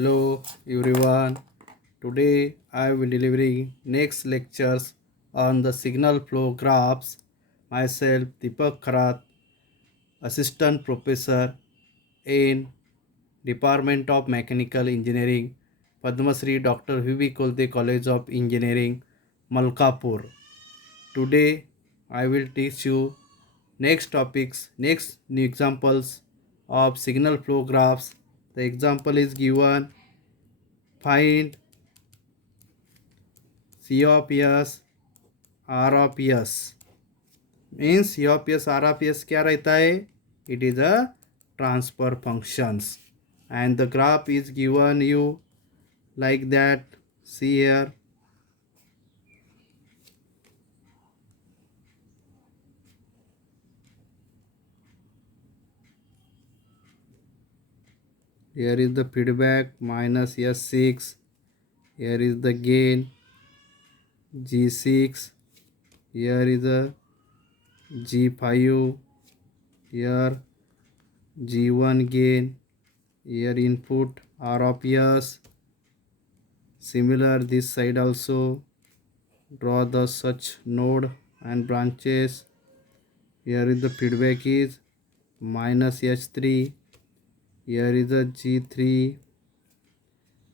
Hello everyone. Today I will delivering next lectures on the signal flow graphs. Myself Deepak Kharat, Assistant Professor in Department of Mechanical Engineering, Padma Shri Dr. V.V. Kolte College of Engineering, Malkapur. Today I will teach you next topics, next new examples of signal flow graphs. The example is given. Find C of S, R of S. Means C of S, R of S क्या रहता है? It is a transfer functions. And the graph is given you like that. See here. Here is the feedback minus S6. Here is the gain G6. Here is the G5. Here G1 gain. Here input R of S. Similar this side also. Draw the such node and branches. Here is the feedback is minus H3. Here is the G3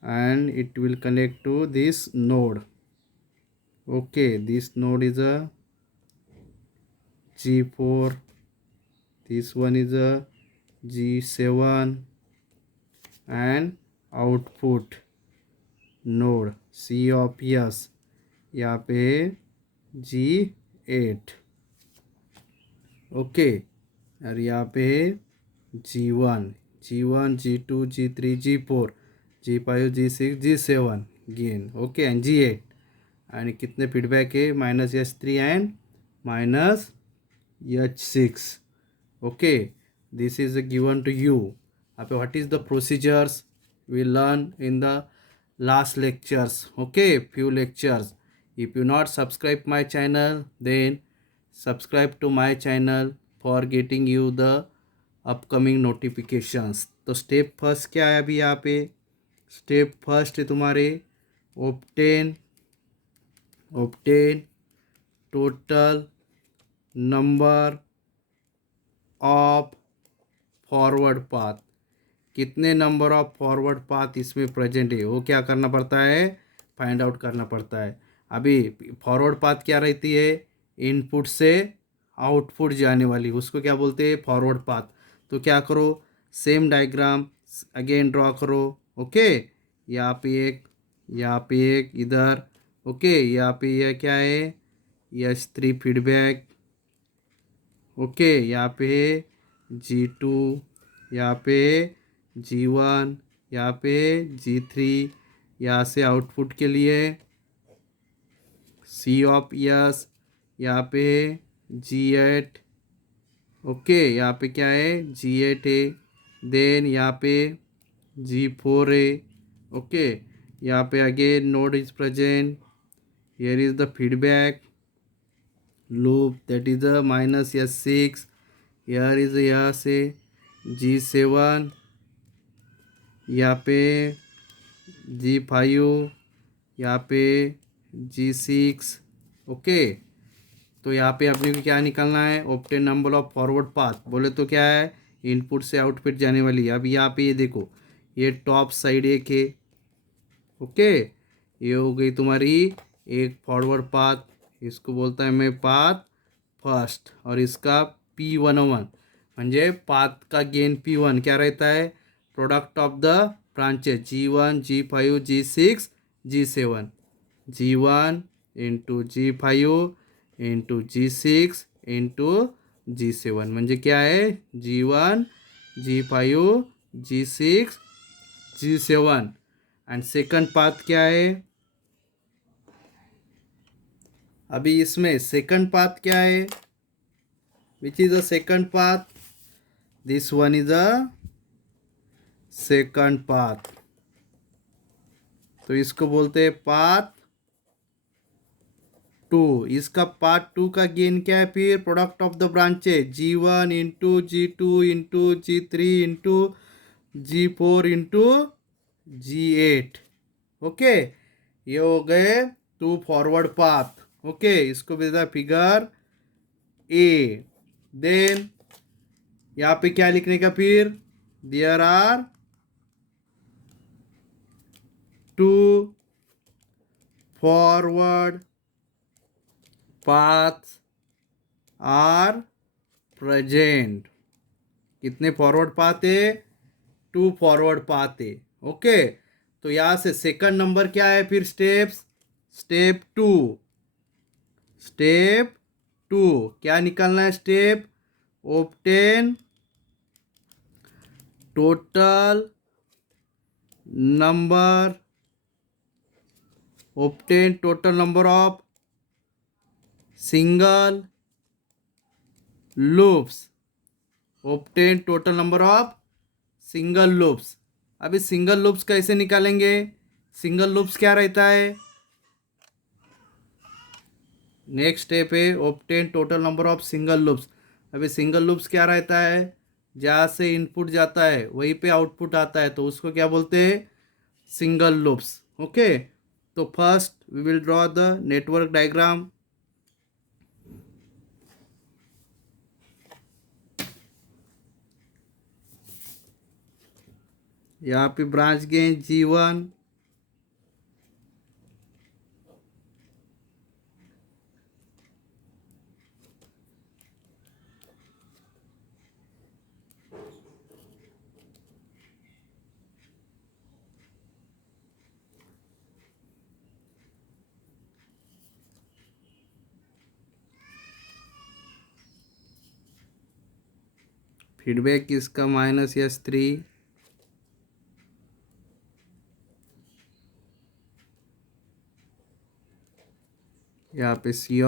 and it will connect to this node. Okay, this node is a G4. This one is a G7 and output node C of S यहाँ पे G8. Okay और यहाँ पे G1, G2, G3, G4, G5, G6, G7 gain. Okay and G8 आणि कितने feedback आहे minus H3 and minus H6. Okay this is given to you. अब what is the procedures we learn in the last lectures. Okay, few lectures. If you not subscribe my channel, then subscribe to my channel for getting you the upcoming notifications. तो step first क्या है अभी यहाँ पे? Step first है तुम्हारे obtain total number of forward path. कितने number of forward path इसमें प्रेजेंट है वो क्या करना पड़ता है? फाइंड आउट करना पड़ता है. अभी फॉरवर्ड पाथ क्या रहती है? इनपुट से आउटपुट जाने वाली, उसको क्या बोलते हैं? Forward path. तो क्या करो, सेम डायग्राम अगेन ड्रॉ करो. ओके यहाँ पे एक, यहाँ पे एक, इधर. ओके यहाँ पे यह क्या है? H3 feedback. ओके यहाँ पे G2, यहाँ पे G1, यहाँ पे G3. यहाँ से आउटपुट के लिए C of S, यहाँ पे G8. ओके यहाँ पे क्या है? G8 है. देन यहाँ पे G4 है. ओके यहाँ पे again node is present. Here is the feedback loop that is the minus S6. Here is यहाँ से G7, यहाँ पे G5, यहाँ पे G6. ओके तो यहाँ पे अपने को क्या निकालना है? Obtain number of forward path. बोले तो क्या है? इनपुट से आउटपुट जाने वाली. अब यहाँ पे ये देखो, ये टॉप साइड एक है. ओके ये हो गई तुम्हारी एक फॉरवर्ड पाथ. इसको बोलता है मैं पाथ फर्स्ट. और इसका P11 म्हणजे पाथ का गेन P1 क्या रहता है? Product of the branches G1, G5, G6, G7. G1 into G5 into G6 into G7 म्हणजे क्या है? G1, G5, G6, G7. And second path क्या है? अभी इसमें सेकंड पाथ क्या है? Which is the second path? This one is a second path. तो इसको बोलते हैं पाथ 2. इसका पार्ट 2 का गेन क्या है? फिर product of the branches G1 into G2 into G3 into G4 into G8। Okay, ये हो गए 2 फॉरवर्ड पाथ। ओके, इसको भी देता फिगर ए। देन यहाँ पे क्या लिखने का फिर, there are 2 forward paths are present. कितने फॉरवर्ड पाथ है, 2 फॉरवर्ड पाथ है। ओके, तो यहाँ से सेकंड नंबर क्या है फिर, स्टेप्स, स्टेप 2 क्या निकालना है, step obtain total number, of single loops, obtain total number of single loops. अभी सिंगल लूप्स कैसे निकालेंगे, सिंगल लूप्स क्या रहता है, नेक्स्ट स्टेप है obtain total number of single loops. अभी सिंगल लूप्स क्या रहता है, जहाँ से इनपुट जाता है वहीं पे आउटपुट आता है, तो उसको क्या बोलते हैं, सिंगल लूप्स। ओके, तो first we will draw the network diagram. यहाँ पे ब्रांच गेन G1, फीडबैक इसका -S3, यहाँ पे C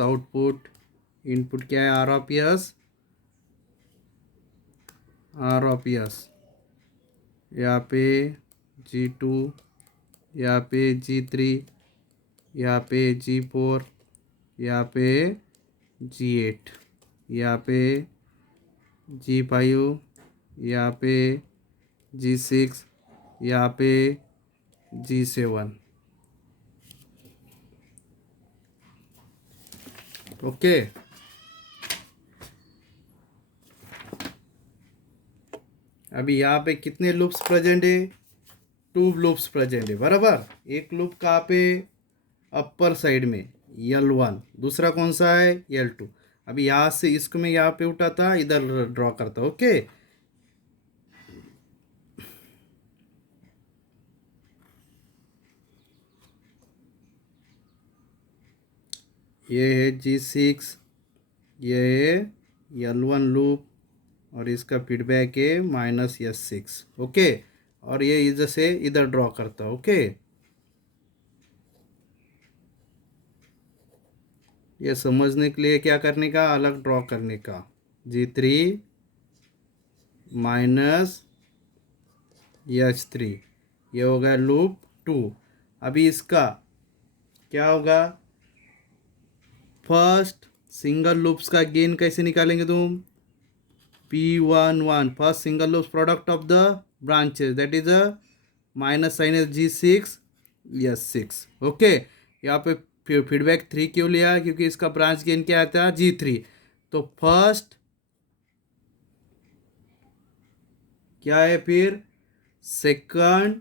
आउटपुट, इनपुट क्या है R, यहाँ पे G2, यहाँ पे G3, यहाँ पे G4, यहाँ पे G8, यहाँ पे G5, यहाँ पे G6, यहाँ पे G7। ओके, अभी यहाँ पे कितने लूप्स प्रेजेंट है, 2 लूप्स प्रेजेंट है बराबर। एक लूप कहाँ पे, अपर साइड में L1, दूसरा कौन सा है L2। अभी यहाँ से इसको मैं यहाँ पे उठाता, इधर ड्रॉ करता। ओके, ये है G6, ये है L1 लूप, और इसका फीडबैक है -S6। ओके, और ये इधर से इधर ड्रॉ करता। ओके, ये समझने के लिए क्या करने का, अलग ड्रॉ करने का, G3 -H3, ये हो गया लूप 2। अभी इसका क्या होगा, फर्स्ट सिंगल लूप्स का गेन कैसे निकालेंगे तुम, P11 first single loops product of the branches, that is a minus sign है G6 ओके, यहाँ पे फीडबैक 3 क्यों लिया, क्योंकि इसका ब्रांच गेन क्या आता है G3। तो फर्स्ट क्या है फिर, सेकंड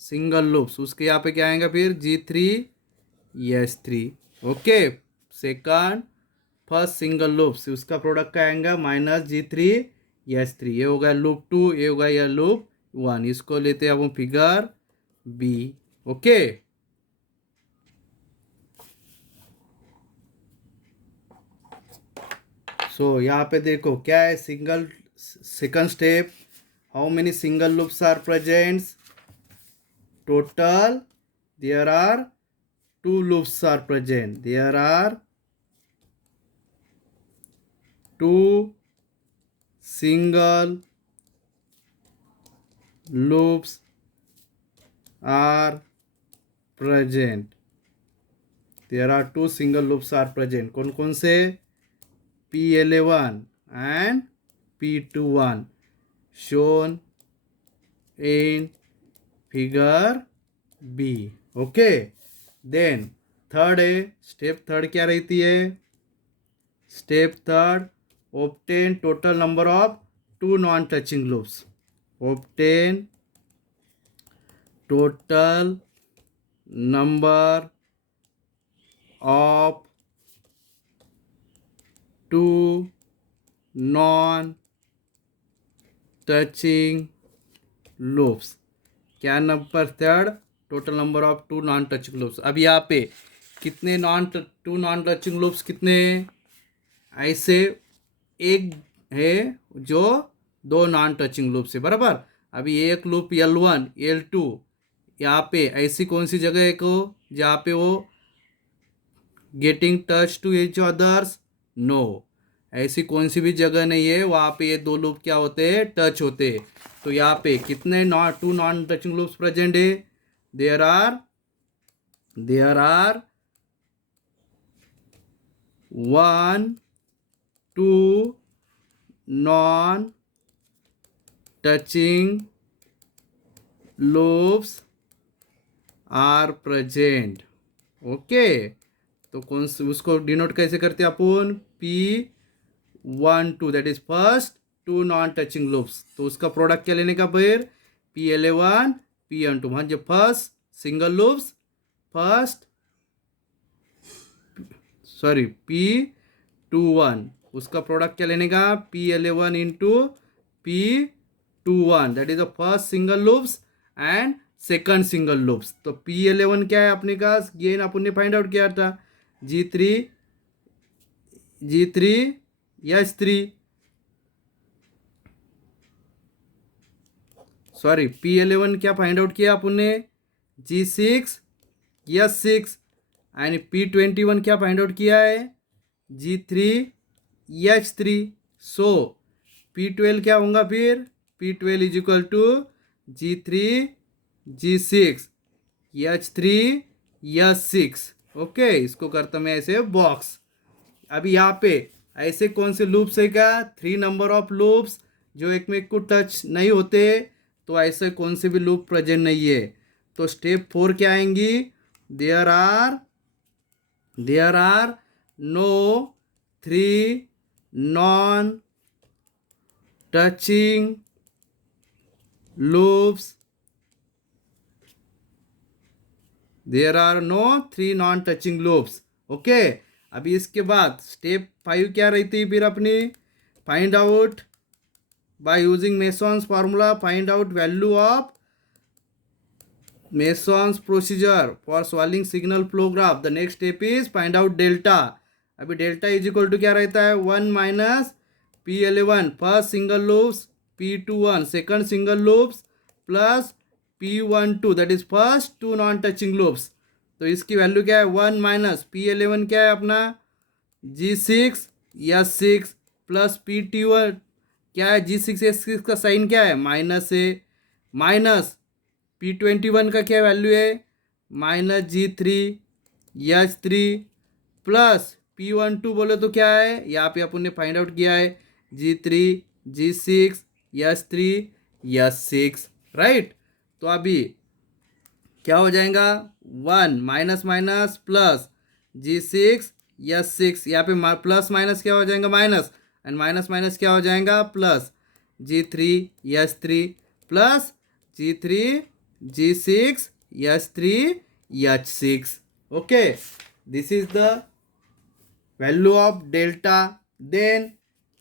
सिंगल लूप्स, उसके यहाँ पे क्या आएगा फिर G3 okay, second first single loops उसका प्रोडक्ट का आएगा -G3 ये होगा लूप 2, ये होगा यह लूप 1। इसको लेते हैं अब फिगर बी। ओके, सो यहाँ पे देखो क्या है, single second step, how many single loops are present, total there are 2 loops are present, there are 2 single loops are present, there are 2 single loops are present। कौन कौन से, P11 and P21। shown in figure B. Okay, then third है, step third क्या रहती है? Step third, obtain total number of two non-touching loops. Obtain total number of two non-touching loops. क्या नंबर थर्ड? Total number of two non touching loops. अब यहाँ पे कितने टू नॉन टचिंग लूप्स कितने हैं? ऐसे एक है जो दो नॉन टचिंग लूप्स है, बराबर. अभी एक लूप L1 L2, यहाँ पे ऐसी कौन सी जगह है को जहाँ पे वो getting touch to each others? No, ऐसी कौन सी भी जगह नहीं है वहाँ पे ये दो लूप क्या होते हैं? टच होते हैं. तो यहाँ पे कितने two non touching loops present है? There are 1 2 non touching loops are present. Okay, तो कौन से उसको डिनोट कैसे करते हैं अपन? P12, that is first two non touching loops. तो उसका प्रोडक्ट क्या लेने का फिर? P11 P12 म्हणजे first single loops, first sorry P21, उसका प्रोडक्ट क्या लेने का? P11 into P21, that is the first single loops and second single loops. तो P11 क्या है अपने का? गेन अपन ने फाइंड आउट किया था, G3 H3, सॉरी P11 क्या फाइंड आउट किया अपन ने? G6 H6, एंड P21 क्या फाइंड आउट किया है? G3 H3. सो P12 क्या होगा फिर? P12 is equal to G3 G6 H3 H6. Okay, इसको करता मैं ऐसे बॉक्स. अभी यहाँ पे ऐसे कौन से लूप्स है क्या? 3 नंबर ऑफ लूप्स जो एक में को टच नहीं होते, तो ऐसे कौन से भी लूप प्रेजेंट नहीं है. तो स्टेप 4 क्या आएंगी? There are no 3 non touching loops. There are no 3 non touching loops. Okay, अभी इसके बाद स्टेप 5 क्या रहती है फिर अपनी? Find out by using Mason's formula, find out value of Mason's procedure for solving signal flow graph. The next step is find out delta. अभी delta is equal to क्या रहता है? 1 minus P11 first single loops, P21 second single loops, plus P12 that is first two non touching loops. तो इसकी value क्या है? 1 minus P11 क्या है अपना? G6 H6 प्लस P21 क्या है? G6 H6 का साइन क्या है? माइनस है, माइनस P21 का क्या वैल्यू है? Minus G3 H3 plus P12 बोले तो क्या है? यहाँ पे अपन ने फाइंड आउट किया है G3 G6 H3 H6, right. तो अभी क्या हो जाएगा? 1 minus minus plus G6 H6, यहाँ पे प्लस माइनस क्या हो जाएगा? माइनस, एंड माइनस माइनस क्या हो जाएगा? Plus G3 H3 plus G3 G6 H3 H6. Okay, this is the value of delta. Then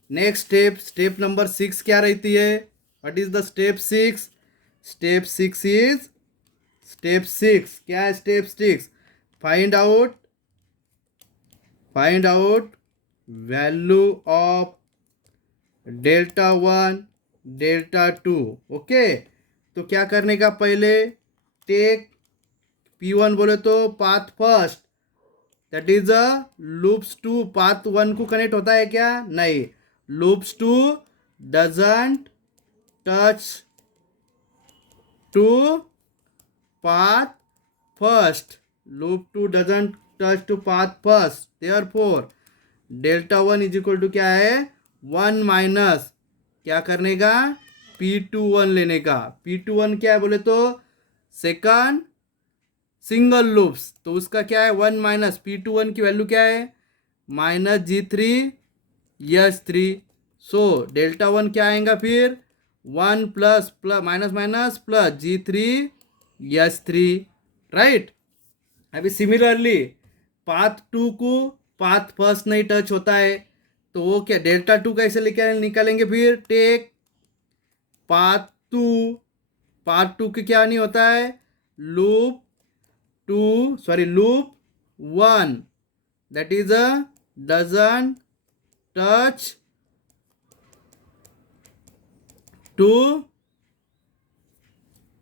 next step number 6 क्या रहती है? What is the step 6? Step 6 is क्या है? Step 6 find out value of delta 1 delta 2. Okay, तो क्या करने का? पहले टेक P1 बोले तो path first, that is a loops 2 path 1 को कनेक्ट होता है क्या? नहीं, loops 2 doesn't touch to path first. Loop 2 doesn't touch to path first. Therefore, delta 1 is equal to क्या है? 1 माइनस क्या करने का? P21 लेने का। P21 क्या है बोले तो सेकंड सिंगल लूप्स, तो उसका क्या है 1 माइनस P21 की वैल्यू क्या है -G3 सो डेल्टा 1 क्या आएगा फिर 1 plus plus minus minus plus G3 right. अभी सिमिलरली पाथ 2 को पाथ फर्स्ट नहीं टच होता है, तो वो क्या डेल्टा 2 कैसे लेके निकालेंगे फिर टेक पाथ 2, पाथ 2 के क्या नहीं होता है loop 1 that is a doesn't touch to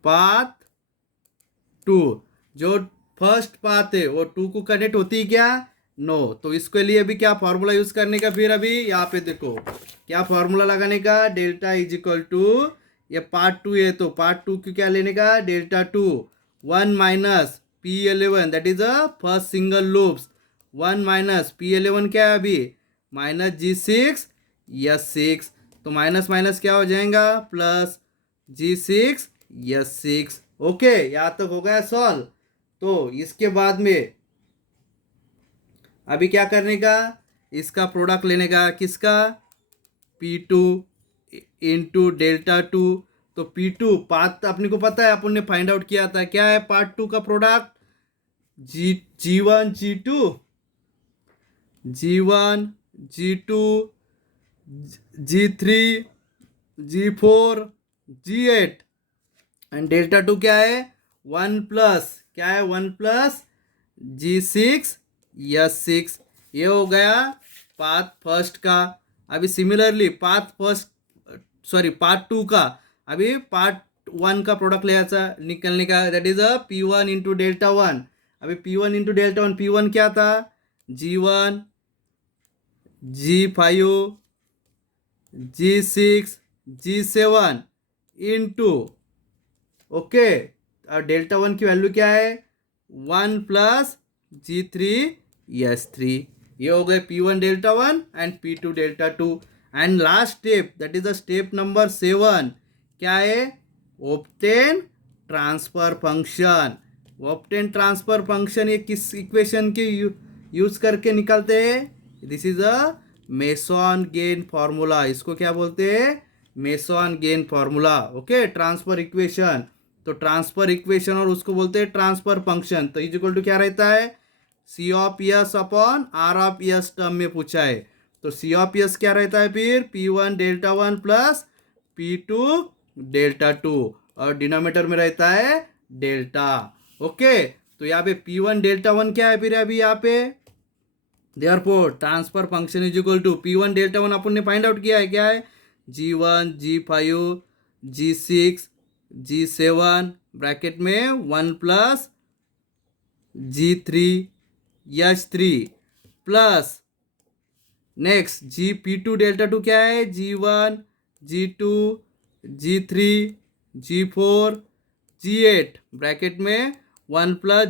path 2। जो फर्स्ट पाथ है वो 2 को कनेक्ट होती है क्या नो तो इसके लिए भी क्या फॉर्मूला यूज करने का फिर अभी यहाँ पे देखो क्या फॉर्मूला लगाने का डेल्टा इज इक्वल टू ये पार्ट 2 है तो पार्ट 2 की क्या लेने का delta 2 1 minus P11 that is a first single loops 1 minus P11 क्या है अभी -G6 तो माइनस माइनस क्या हो जाएगा प्लस G6 ओके यहाँ तक हो गया सॉल्व। तो इसके बाद में अभी क्या करने का इसका प्रोडक्ट लेने का किसका P2 इंटू डेल्टा 2। तो P2 पाथ अपने को पता है अपन ने फाइंड आउट किया था क्या है पार्ट 2 का product G1 G2 G3 G4 G8 and delta 2 क्या है 1 प्लस क्या है 1 प्लस G6 ये हो गया पाथ फर्स्ट का। अभी सिमिलरली पार्ट 2 का अभी पार्ट 1 का प्रोडक्ट ले निकलने का that is a P1 into delta 1। अभी P1 इंटू डेल्टा 1 P1 क्या था G1 G5 G6 G7 into okay और डेल्टा 1 की वैल्यू क्या है 1 प्लस G3 ये हो गए P1 delta 1 and P2 delta 2 and last step that is the step number 7 क्या है obtain transfer function. Obtain transfer function ये किस इक्वेशन के यूज करके निकलते हैं this is a mason gain formula. इसको क्या बोलते हैं mason gain formula okay transfer equation. तो ट्रांसफर इक्वेशन और उसको बोलते हैं ट्रांसफर फंक्शन। तो इज इक्वल टू क्या रहता है C of S upon R of S term में पूछा है तो C ऑफ S क्या रहता है फिर P1 delta 1 plus P2 delta 2 और डिनोमिनेटर में रहता है डेल्टा ओके। तो यहाँ पे P1 डेल्टा 1 क्या है फिर अभी यहाँ पे therefore transfer function is equal to P1 delta 1 अपन ने फाइंड आउट किया है क्या है G1 G5 G6 G7 bracket में 1 plus G3 plus next P2 delta 2 क्या है G1 G2 G3 G4 G8 bracket में 1 plus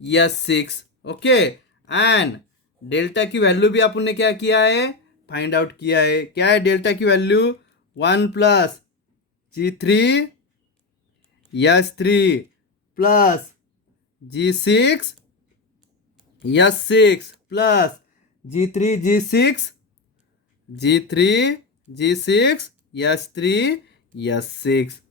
G6 okay and delta की वैल्यू भी अपन ने क्या किया है फाइंड आउट किया है क्या है डेल्टा की value 1 plus G3 plus G6 plus G3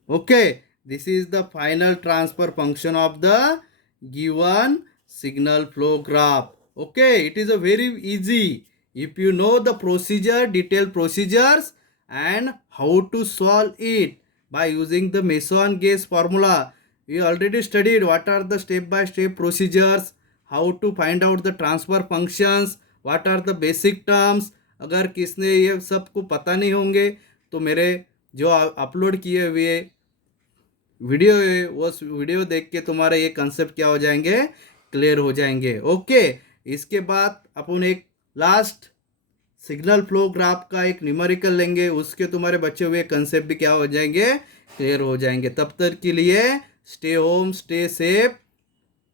okay this is the final transfer function of the given signal flow graph okay it is a very easy if you know the detailed procedures and how to solve it by using the Mason-Gaze formula. We already studied what are the step-by-step procedures, how to find out the transfer functions, what are the basic terms. अगर किसने ये सब को पता नहीं होंगे तो मेरे जो अपलोड किए हुए वीडियो है वो वीडियो देख के तुम्हारे ये कंसेप्ट क्या हो जाएंगे क्लियर हो जाएंगे ओके। इसके बाद अपन एक लास्ट सिग्नल फ्लो ग्राफ का एक न्यूमेरिकल लेंगे उसके तुम्हारे बचे हुए कंसेप्ट भी क्या हो जाएंगे क्लियर हो जाएंगे। तब तक के लिए stay home stay safe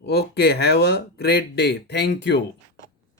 okay have a great day thank you.